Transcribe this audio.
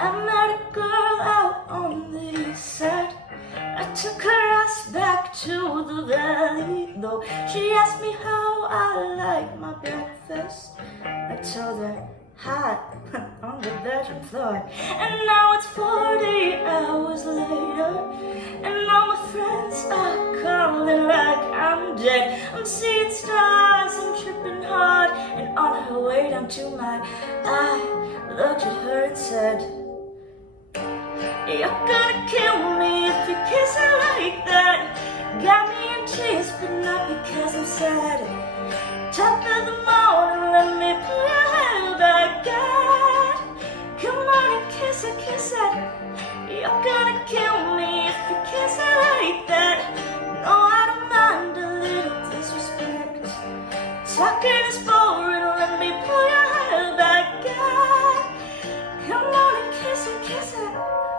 I met a girl out on the east side. I took her ass back to the valley, though she asked me how I like my breakfast. I told her hot on the bedroom floor. And now it's 40 hours later, and all my friends are calling like I'm dead. I'm seeing stars, I'm tripping hard, and on her way down to my I looked at her and said, "You're gonna kill me if you kiss her like that." Got me in tears, but not because I'm sad. Top of the morning, let me pull your hair back out. Come on and kiss her. You're gonna kill me if you kiss her like that. No, I don't mind a little disrespect. Talking is boring, let me pull your hair back out. Come on and kiss her.